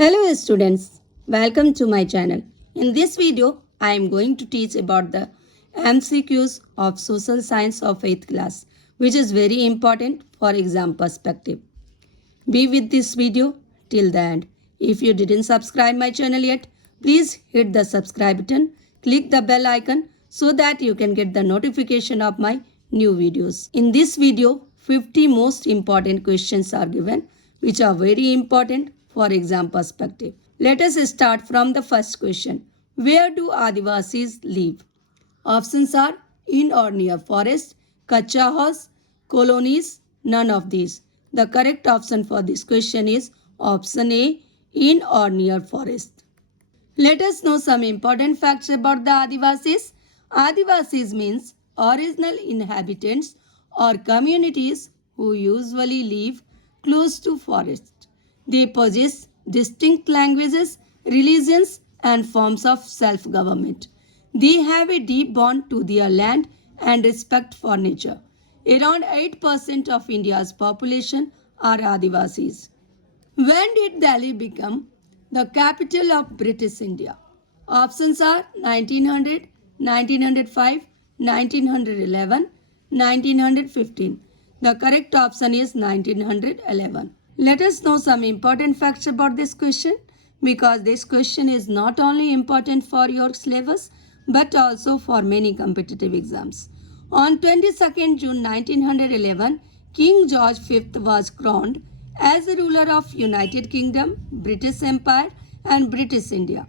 Hello students, welcome to my channel. In this video, I am going to teach about the MCQs of Social Science of 8th class, which is very important for exam perspective. Be with this video till the end. If you didn't subscribe my channel yet, please hit the subscribe button, click the bell icon so that you can get the notification of my new videos. In this video, 50 most important questions are given, which are very important for exam perspective. Let us start from the first question. Where do Adivasis live? Options are in or near forest, kacha house, colonies, none of these. The correct option for this question is option A, in or near forest. Let us know some important facts about the Adivasis. Adivasis means original inhabitants or communities who usually live close to forest. They possess distinct languages, religions, and forms of self-government. They have a deep bond to their land and respect for nature. Around 8% of India's population are Adivasis. When did Delhi become the capital of British India? Options are 1900, 1905, 1911, 1915. The correct option is 1911. Let us know some important facts about this question, because this question is not only important for your syllabus but also for many competitive exams. On 22nd June 1911, King George V was crowned as the ruler of United Kingdom, British Empire and British India.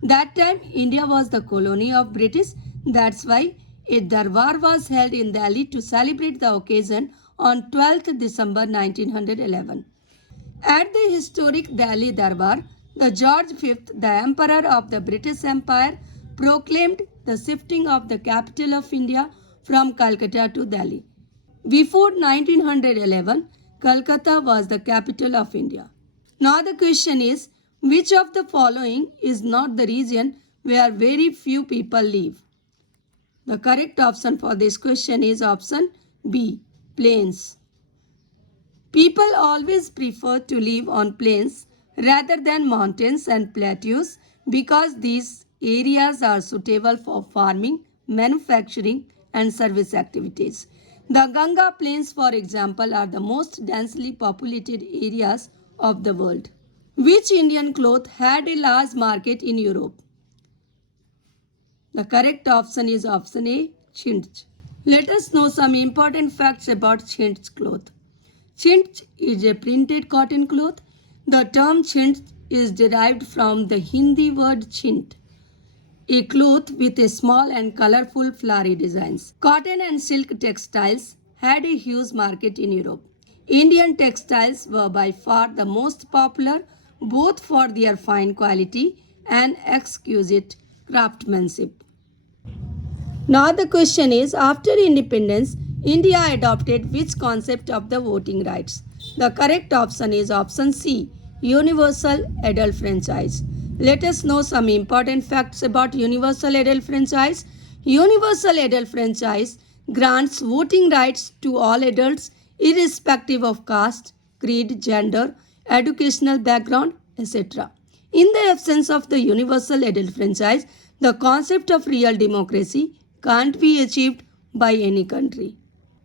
That time India was the colony of British. That's why a darbar was held in Delhi to celebrate the occasion on 12th December 1911. At the historic Delhi Darbar, the George V, the Emperor of the British Empire, proclaimed the shifting of the capital of India from Calcutta to Delhi. Before 1911, Calcutta was the capital of India. Now the question is, which of the following is not the region where very few people live? The correct option for this question is option B, plains. People always prefer to live on plains rather than mountains and plateaus because these areas are suitable for farming, manufacturing, and service activities. The Ganga Plains, for example, are the most densely populated areas of the world. Which Indian cloth had a large market in Europe? The correct option is option A, chintz. Let us know some important facts about chintz cloth. Chintz is a printed cotton cloth. The term chintz is derived from the Hindi word chint, a cloth with a small and colorful flowery designs. Cotton and silk textiles had a huge market in Europe. Indian textiles were by far the most popular, both for their fine quality and exquisite craftsmanship. Now the question is, after independence, India adopted which concept of the voting rights? The correct option is option C, universal adult franchise. Let us know some important facts about universal adult franchise. Universal adult franchise grants voting rights to all adults irrespective of caste, creed, gender, educational background, etc. In the absence of the universal adult franchise, the concept of real democracy can't be achieved by any country.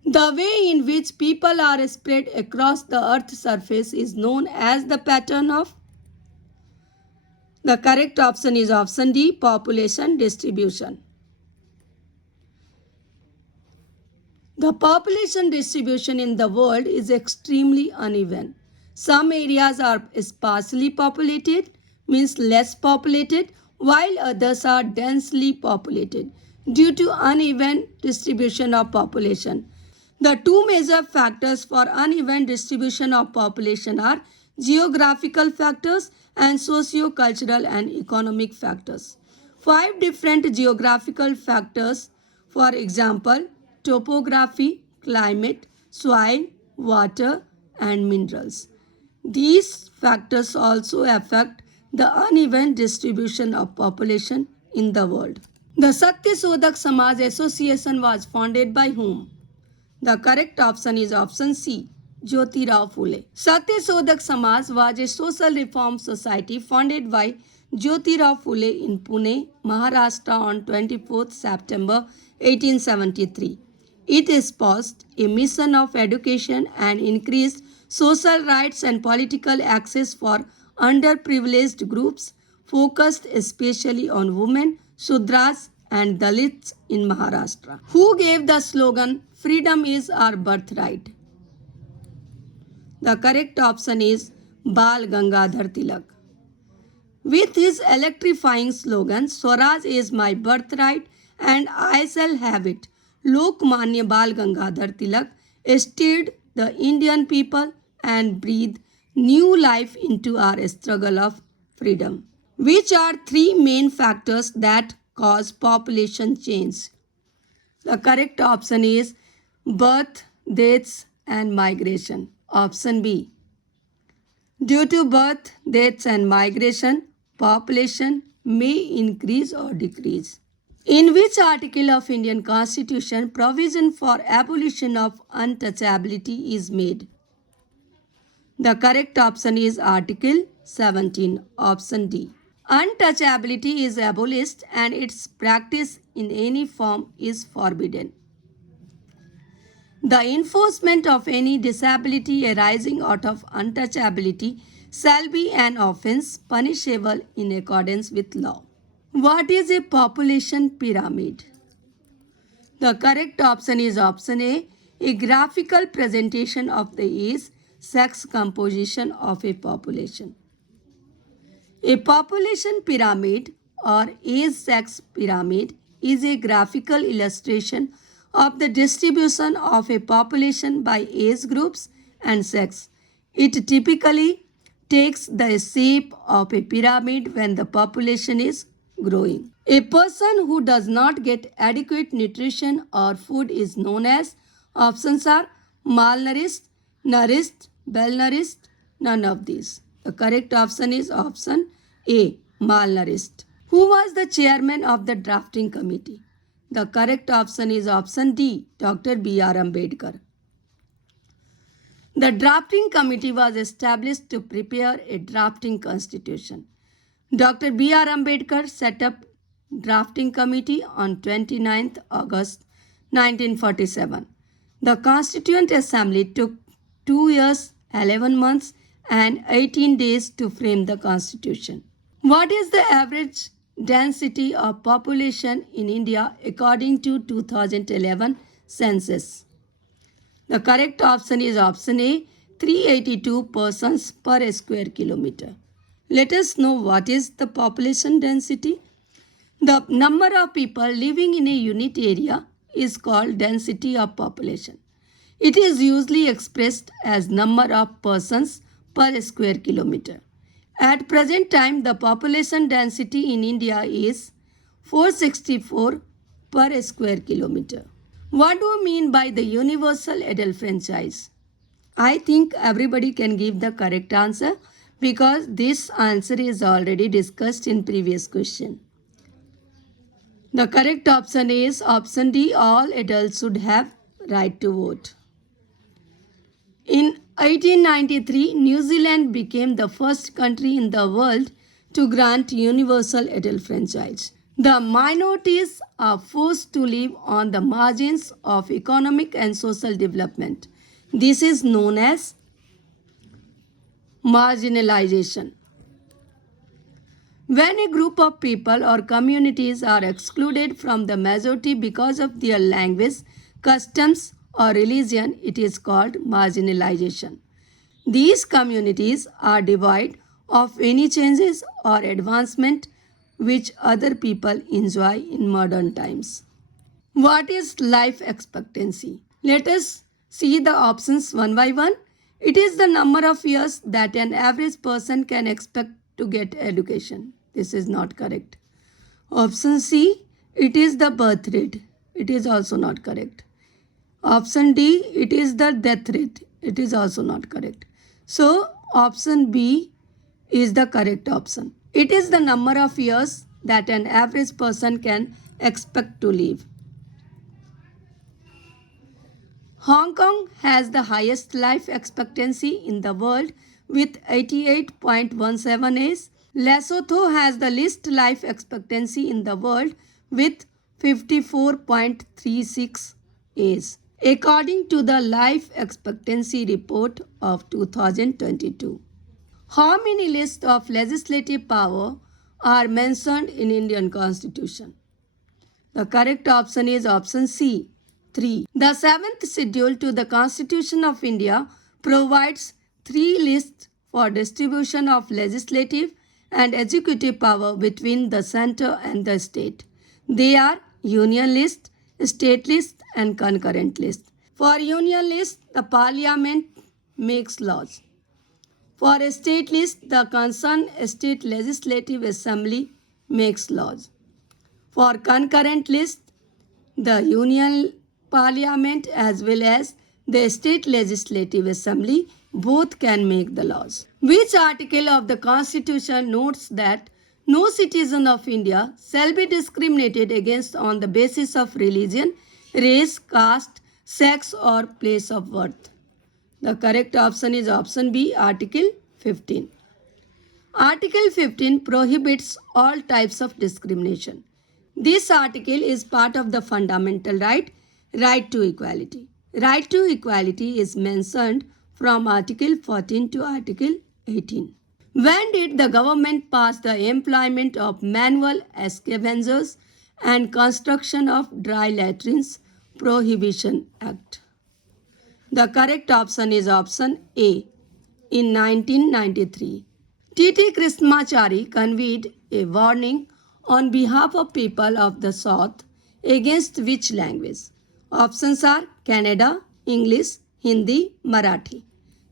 The way in which people are spread across the earth's surface is known as the pattern of. The correct option is option D, population distribution. The population distribution in the world is extremely uneven. Some areas are sparsely populated, means less populated, while others are densely populated due to uneven distribution of population. The two major factors for uneven distribution of population are geographical factors and socio-cultural and economic factors. 5 different geographical factors, for example, topography, climate, soil, water, and minerals. These factors also affect the uneven distribution of population in the world. The Satya Sodhak Samaj Association was founded by whom? The correct option is option C, Jyotirao Phule. Satyashodak Samaj was a social reform society founded by Jyotirao Phule in Pune, Maharashtra on 24th September 1873. It espoused a mission of education and increased social rights and political access for underprivileged groups, focused especially on women, Shudras, and Dalits in Maharashtra. Who gave the slogan, "Freedom is our birthright"? The correct option is Bal Gangadhar Tilak. With his electrifying slogan, "Swaraj is my birthright and I shall have it," Lokmanya Bal Gangadhar Tilak stirred the Indian people and breathed new life into our struggle of freedom. Which are three main factors that cause population change? The correct option is birth, deaths, and migration. Option B. Due to birth, deaths, and migration, population may increase or decrease. In which article of Indian Constitution provision for abolition of untouchability is made? The correct option is Article 17, option D. Untouchability is abolished and its practice in any form is forbidden. The enforcement of any disability arising out of untouchability shall be an offence punishable in accordance with law. What is a population pyramid? The correct option is option A graphical presentation of the age, sex composition of a population. A population pyramid or age-sex pyramid is a graphical illustration of the distribution of a population by age groups and sex. It typically takes the shape of a pyramid when the population is growing. A person who does not get adequate nutrition or food is known as, options are malnourished, nourished, well-nourished, none of these. The correct option is option A, malnourished. Who was the chairman of the drafting committee? The correct option is option D, Dr. B.R. Ambedkar. The drafting committee was established to prepare a drafting constitution. Dr. B.R. Ambedkar set up drafting committee on 29th August 1947. The Constituent Assembly took 2 years, 11 months and 18 days to frame the constitution. What is the average density of population in India according to 2011 census? The correct option is option A, 382 persons per square kilometer. Let us know what is the population density. The number of people living in a unit area is called density of population. It is usually expressed as number of persons per square kilometer. At present time, the population density in India is 464 per square kilometer. What do you mean by the universal adult franchise? I think everybody can give the correct answer because this answer is already discussed in previous question. The correct option is option D, all adults should have right to vote. In 1893, New Zealand became the first country in the world to grant universal adult franchise. The minorities are forced to live on the margins of economic and social development. This is known as marginalization. When a group of people or communities are excluded from the majority because of their language, customs, or religion, it is called marginalization. These communities are devoid of any changes or advancement which other people enjoy in modern times. What is life expectancy? Let us see the options one by one. It is the number of years that an average person can expect to get education. This is not correct. Option C, it is the birth rate. It is also not correct. Option D, it is the death rate. It is also not correct. So, option B is the correct option. It is the number of years that an average person can expect to live. Hong Kong has the highest life expectancy in the world with 88.17 years. Lesotho has the least life expectancy in the world with 54.36 years, according to the Life Expectancy Report of 2022. How many lists of legislative power are mentioned in Indian Constitution? The correct option is option C, 3. The 7th schedule to the Constitution of India provides 3 lists for distribution of legislative and executive power between the center and the state. They are union list, state list and concurrent list. For union list, the parliament makes laws. For a state list, the concerned state legislative assembly makes laws. For concurrent list, the union parliament as well as the state legislative assembly both can make the laws. Which article of the Constitution notes that no citizen of India shall be discriminated against on the basis of religion, race, caste, sex or place of birth? The correct option is option B, Article 15. Article 15 prohibits all types of discrimination. This article is part of the fundamental right to equality. Right to equality is mentioned from Article 14 to Article 18. When did the government pass the Employment of Manual Scavengers and Construction of Dry Latrines Prohibition Act? The correct option is option A, in 1993. T.T. Krishnamachari conveyed a warning on behalf of people of the South against which language? Options are Kannada, English, Hindi, Marathi.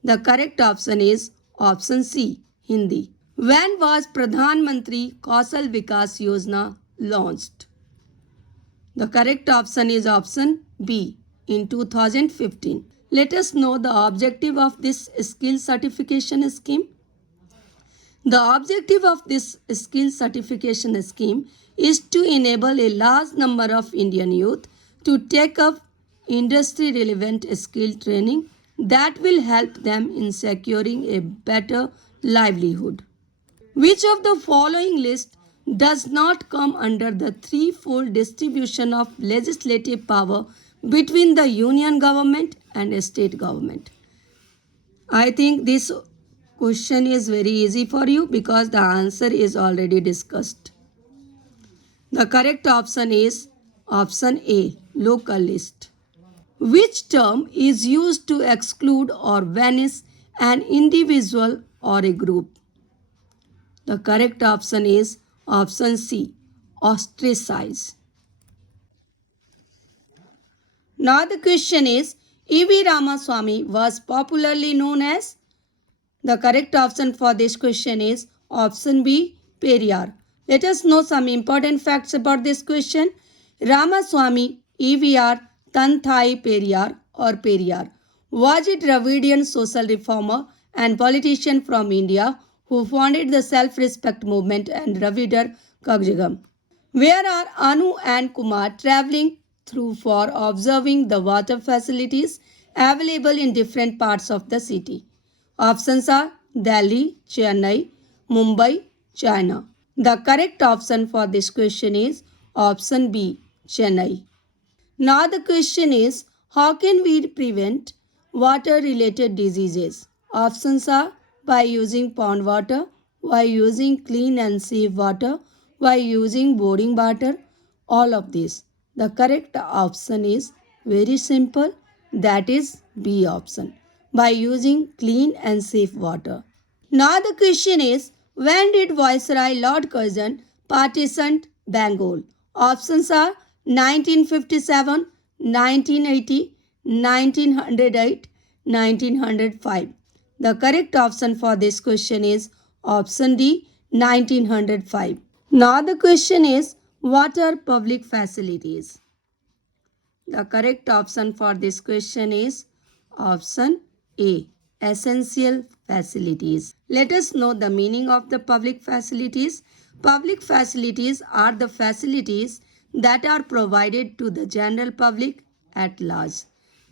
The correct option is option C, Hindi. When was Pradhan Mantri Kausal Vikas Yojana launched? The correct option is option B, in 2015. Let us know the objective of this skill certification scheme. The objective of this skill certification scheme is to enable a large number of Indian youth to take up industry-relevant skill training that will help them in securing a better livelihood. Which of the following list does not come under the threefold distribution of legislative power between the union government and state government? I think this question is very easy for you because the answer is already discussed. The correct option is option A, local list. Which term is used to exclude or banish an individual or a group? The correct option is option C, ostracize. Now the question is, E.V. Ramaswamy was popularly known as? The correct option for this question is option B, Periyar. Let us know some important facts about this question. Ramaswamy EVR Tanthai Periyar or Periyar was a Dravidian social reformer and politician from India who founded the self-respect movement and Dravidar Kazhagam. Where are Anu and Kumar traveling through for observing the water facilities available in different parts of the city? Options are Delhi, Chennai, Mumbai, China. The correct option for this question is option B, Chennai. Now the question is, how can we prevent water-related diseases? Options are by using pond water, by using clean and safe water, by using boring water, all of these. The correct option is very simple, that is B option, by using clean and safe water. Now the question is, when did Viceroy Lord Curzon partition Bengal? Options are 1957, 1980, 1908, 1905. The correct option for this question is option D, 1905. Now the question is, what are public facilities? The correct option for this question is option A, essential facilities. Let us know the meaning of the public facilities. Public facilities are the facilities that are provided to the general public at large.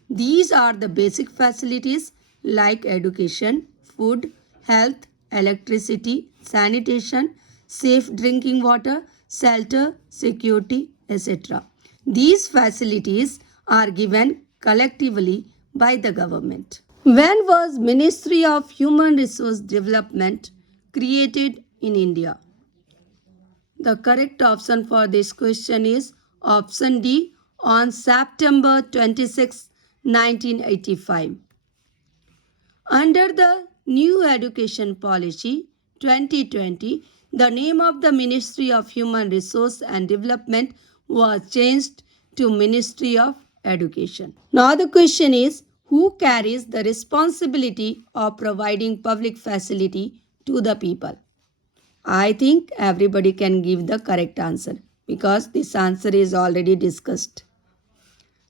These are the basic facilities like education, food, health, electricity, sanitation, safe drinking water, shelter, security, etc. These facilities are given collectively by the government. When was Ministry of Human Resource Development created in India? The correct option for this question is option D, on September 26, 1985. Under the new education policy 2020, the name of the Ministry of Human Resource and Development was changed to Ministry of Education. Now the question is, who carries the responsibility of providing public facility to the people? I think everybody can give the correct answer because this answer is already discussed.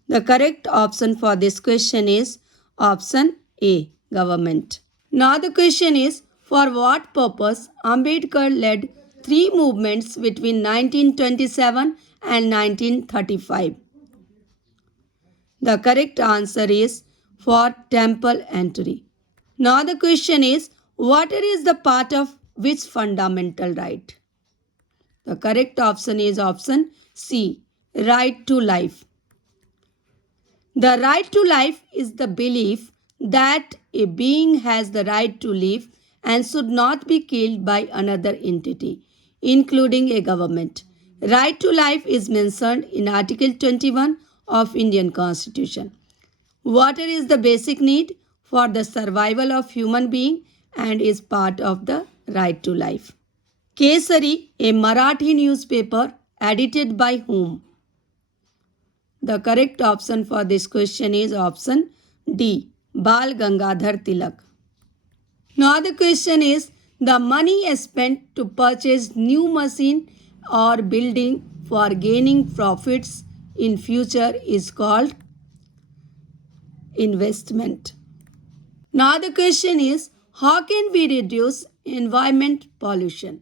The correct option for this question is option A, government. Now the question is, for what purpose Ambedkar led three movements between 1927 and 1935? The correct answer is for temple entry. Now the question is, water is the part of which fundamental right? The correct option is option C, right to life. The right to life is the belief that a being has the right to live and should not be killed by another entity, including a government. Right to life is mentioned in Article 21 of Indian Constitution. Water is the basic need for the survival of human being and is part of the right to life. Kesari, a Marathi newspaper, edited by whom? The correct option for this question is option D, Bal Gangadhar Tilak. Now the question is, the money spent to purchase new machine or building for gaining profits in future is called investment. Now the question is, how can we reduce environment pollution?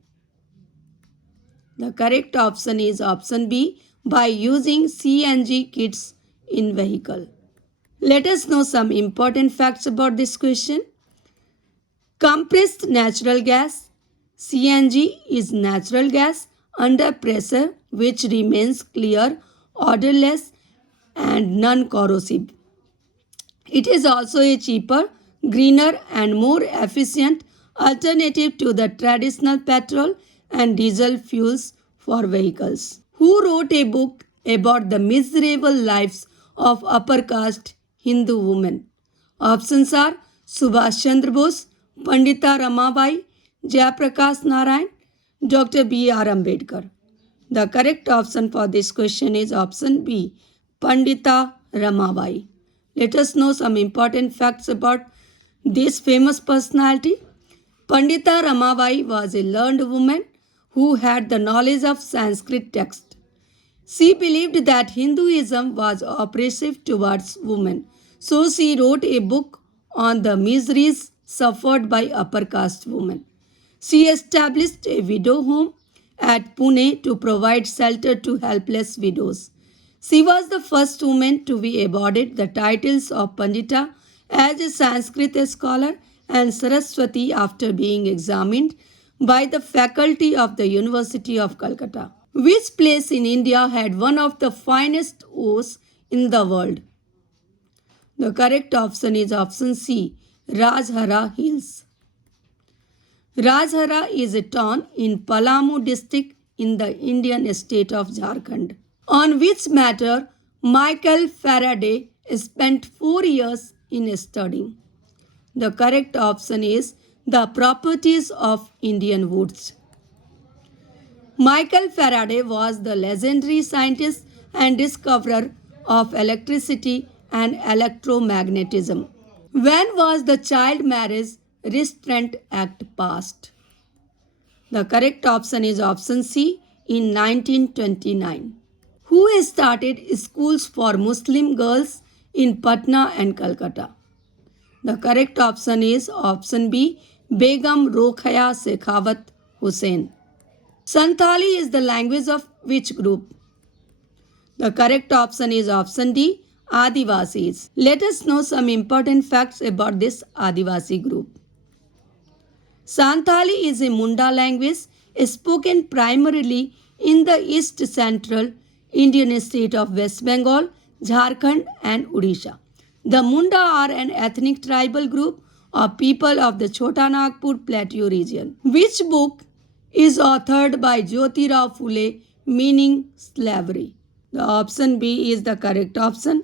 The correct option is option B, by using CNG kits in vehicle. Let us know some important facts about this question. Compressed natural gas. CNG is natural gas under pressure which remains clear, odorless and non-corrosive. It is also a cheaper, greener and more efficient alternative to the traditional petrol and diesel fuels for vehicles. Who wrote a book about the miserable lives of upper caste Hindu women? Options are Subhash Chandra Bose, Pandita Ramabai, Jayaprakash Narayan, Dr. B.R. Ambedkar. The correct option for this question is option B, Pandita Ramabai. Let us know some important facts about this famous personality. Pandita Ramabai was a learned woman who had the knowledge of Sanskrit text. She believed that Hinduism was oppressive towards women, so she wrote a book on the miseries suffered by upper caste women. She established a widow home at Pune to provide shelter to helpless widows. She was the first woman to be awarded the titles of Pandita as a Sanskrit scholar and Saraswati after being examined by the faculty of the University of Calcutta. Which place in India had one of the finest O's in the world? The correct option is option C, Rajhara Hills. Rajhara is a town in Palamu district in the Indian state of Jharkhand. On which matter Michael Faraday spent 4 years in studying? The correct option is the properties of Indian woods. Michael Faraday was the legendary scientist and discoverer of electricity and electromagnetism. When was the Child Marriage Restraint Act passed? The correct option is option C, in 1929. Who started schools for Muslim girls in Patna and Calcutta? The correct option is option B, Begum Rokhaya Shekhawat Hussain. Santali is the language of which group? The correct option is option D, Adivasis. Let us know some important facts about this Adivasi group. Santali is a Munda language spoken primarily in the east central Indian state of West Bengal, Jharkhand, and Odisha. The Munda are an ethnic tribal group of people of the Chota Nagpur Plateau region. Which book is authored by Jyoti Rao Phule, meaning slavery? The option B is the correct option.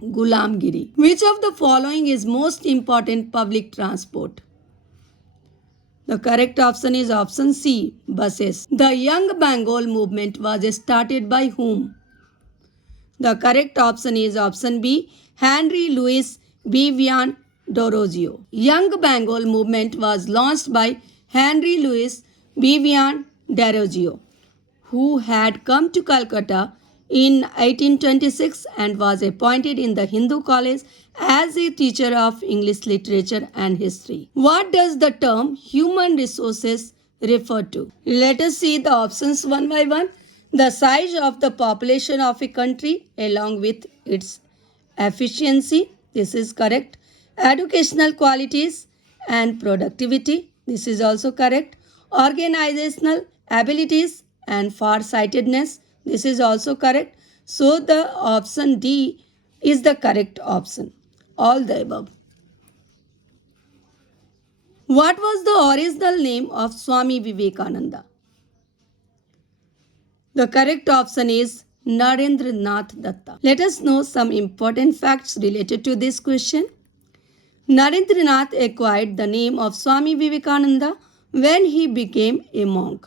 Gulamgiri. Which of the following is most important public transport? The correct option is option C, buses. The Young Bengal movement was started by whom? The correct option is option B, Henry Louis Vivian Dorozio. Young Bengal movement was launched by Henry Louis Vivian Dorozio, who had come to Calcutta in 1826 and was appointed in the Hindu College as a teacher of English literature and history. What does the term human resources refer to? Let us see the options one by one. The size of the population of a country along with its efficiency. This is correct. Educational qualities and productivity. This is also correct. Organizational abilities and farsightedness. This is also correct. So the option D is the correct option. All the above. What was the original name of Swami Vivekananda? The correct option is Narendranath Datta. Let us know some important facts related to this question. Narendranath acquired the name of Swami Vivekananda when he became a monk.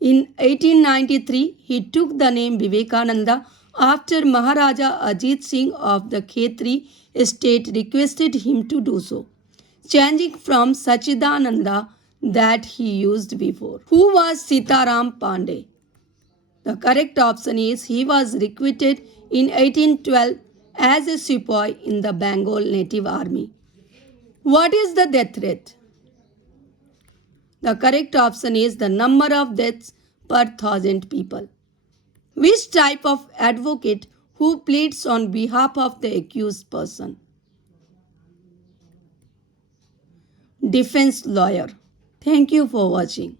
In 1893, he took the name Vivekananda after Maharaja Ajit Singh of the Khetri state requested him to do so, changing from Sachidananda that he used before. Who was Sitaram Pandey? The correct option is he was recruited in 1812 as a sepoy in the Bengal Native Army. What is the death rate? The correct option is the number of deaths per 1,000 people. Which type of advocate who pleads on behalf of the accused person? Defense lawyer. Thank you for watching.